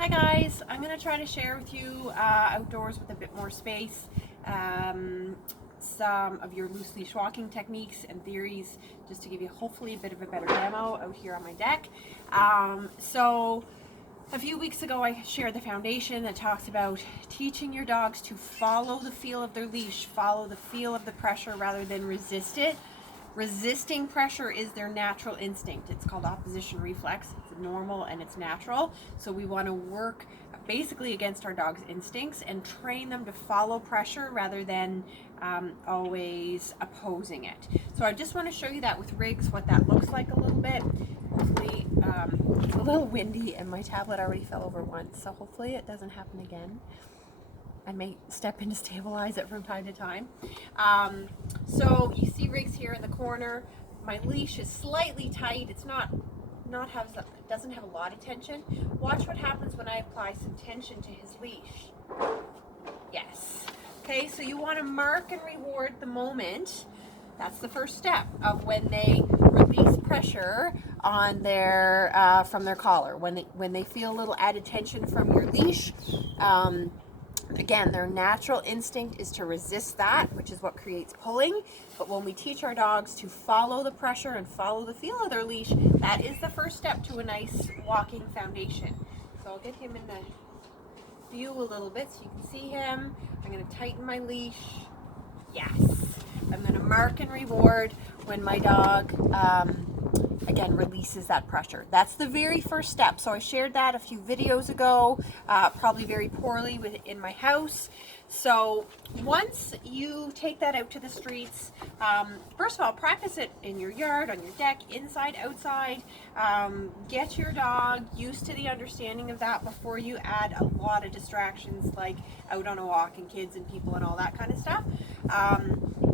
Hi guys, I'm going to try to share with you outdoors with a bit more space some of your loose leash walking techniques and theories, just to give you hopefully a bit of a better demo out here on my deck. So a few weeks ago I shared the foundation that talks about teaching your dogs to follow the feel of their leash, follow the feel of the pressure rather than resist it. Resisting pressure is their natural instinct. It's called opposition reflex. It's normal and it's natural. So we want to work basically against our dog's instincts and train them to follow pressure rather than always opposing it. So I just want to show you that with rigs, what that looks like a little bit. Hopefully, it's a little windy and my tablet already fell over once, so hopefully it doesn't happen again. I may step in to stabilize it from time to time. So you see rigs here in the corner. My leash is slightly tight. It's doesn't have a lot of tension. Watch what happens when I apply some tension to his leash. Yes. Okay, so you want to mark and reward the moment. That's the first step of when they release pressure on their from their collar. When they feel a little added tension from your leash. Again, their natural instinct is to resist that, which is what creates pulling. But when we teach our dogs to follow the pressure and follow the feel of their leash, that is the first step to a nice walking foundation. So I'll get him in the view a little bit so you can see him. I'm going to tighten my leash. Yes. I'm going to mark and reward when my dog again releases that pressure. That's the very first step. So I shared that a few videos ago, probably very poorly in my house. So once you take that out to the streets, first of all, practice it in your yard, on your deck, inside, outside. Get your dog used to the understanding of that before you add a lot of distractions like out on a walk and kids and people and all that kind of stuff.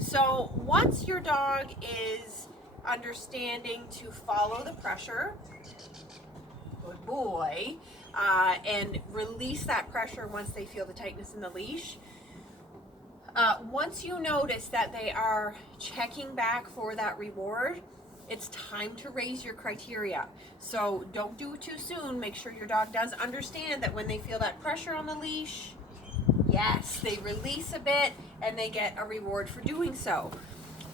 So once your dog is understanding to follow the pressure, good boy, and release that pressure once they feel the tightness in the leash. Once you notice that they are checking back for that reward, it's time to raise your criteria. So don't do it too soon. Make sure your dog does understand that when they feel that pressure on the leash, yes, they release a bit and they get a reward for doing so.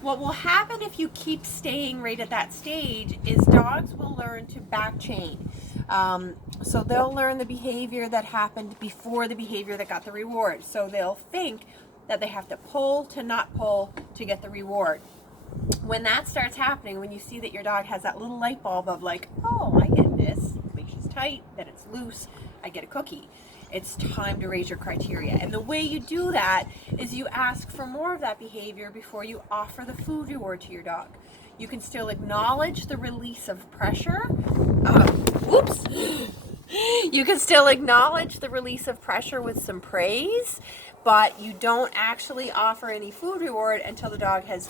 What will happen if you keep staying right at that stage is dogs will learn to back chain. So they'll learn the behavior that happened before the behavior that got the reward. So they'll think that they have to pull to not pull to get the reward. When that starts happening, when you see that your dog has that little light bulb of like, oh, I get this, leash is tight, then it's loose, I get a cookie. It's time to raise your criteria. And the way you do that is you ask for more of that behavior before you offer the food reward to your dog. You can still acknowledge the release of pressure. Whoops. You can still acknowledge the release of pressure with some praise, but you don't actually offer any food reward until the dog has